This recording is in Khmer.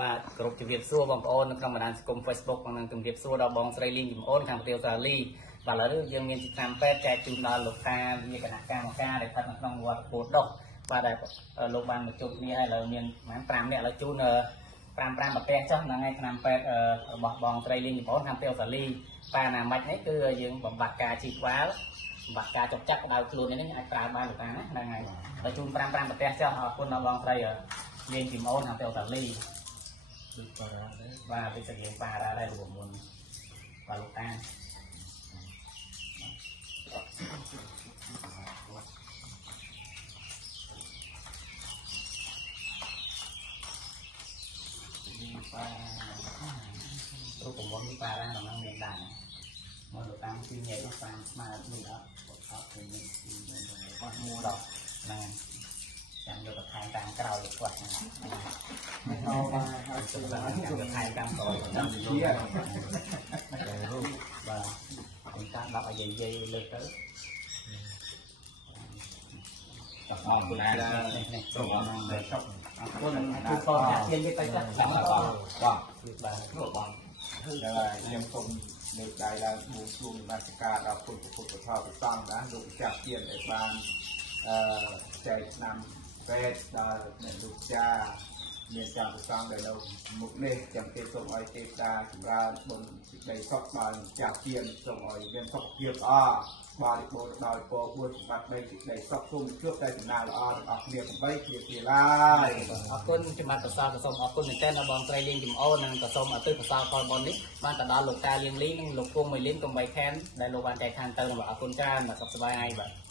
បាទគ្រប់ជំរាបសួរបងប្អូននៅក្នុងបណ្ដាញសង្គម Facebook និងជំរាបសួរដល់បងស្រីលីងជំអូនខាងប្រទេសអូស្ត្រាលីបាទឥឡូវយើងមានឆ្នាំពេទ្យចែកជូនដល់លោកតាវាគណៈកម្មការដែលស្ថិតនៅក្នុងវត្តពោធិ៍ដុសបាទដែលលោកបានមកជួបគ្នាហើយឥឡូវមានប្រហែល5នាក់ឥឡូវជូន5ប្រទេសចុះហ្នឹងហើយឆ្នាំពេទ្យរបស់បងស្រីលីងជំអូនខាងប្រទេសអូស្ត្រាលីបាទណាមិញនេះគឺយើងបំបត្តិការជីក្បាលបំបត្តិការចុកចាក់ដៅខ្លួននេះអាចប្រើបានលោកតាណាហ្នឹងហើយហើយជូន5ប្រទេសចុះអរគុណដល់បងស្រីលីងជំអូនខាងប្រទេសអូស្ត្រាលីបាទវិទ្យាប៉ារ៉ាដែររួមមុនបាទលោកតារូបមន្តនេះប៉ារ៉ាហ្នឹងមានដែរមកលោកតាទីញ៉ៃនោះតាមស្មារតីអត់ឃើញមានអត់មួដល់ហ្នឹងចាំយកទៅថែតាមក្រោយគាត់ហ្នឹងเอามาเอาสุดแล้วที่สุดไทยกันต่อจากนี้รูปvà chúng ta đọc ở dây lên tới tập on của này là tập on để sóc con chú con nhạc trên cái tay chắc là con và các bạn là em không được đây là buông chuông là cả làคนcủa thao của tăng đã đủ chặt tiền để ban chạy nằm về là để đủ chaមានការប្រសាងដែលនៅមុខនេះចាំគេសូមឲ្យទេវតាចម្រើនបុណ្យសេចក្តីសុខបានចាស់ទៀនសូមឲ្យមានសុខភាពល្អបាទបរិបូរណ៍ដោយពរ4សម្បត្តិ3សេចក្តីសុខសូមជួបតែដំណើរល្អទាំងអស់គ្នា8ជាឡាយអរគុណចំណាត់ប្រសាសូមអរគុណមែនទែនដល់បងស្រីលៀងចំអូននិងក៏សូមអរគុណប្រសាផលបុណ្យនេះបានទៅដល់លោកតាលៀងលីនិងលោកគង់មួយលៀងកុំបីខានដែលលោកបានចែកឋានទៅអរគុណច្រើនបាទសុខសប្បាយហើយបាទ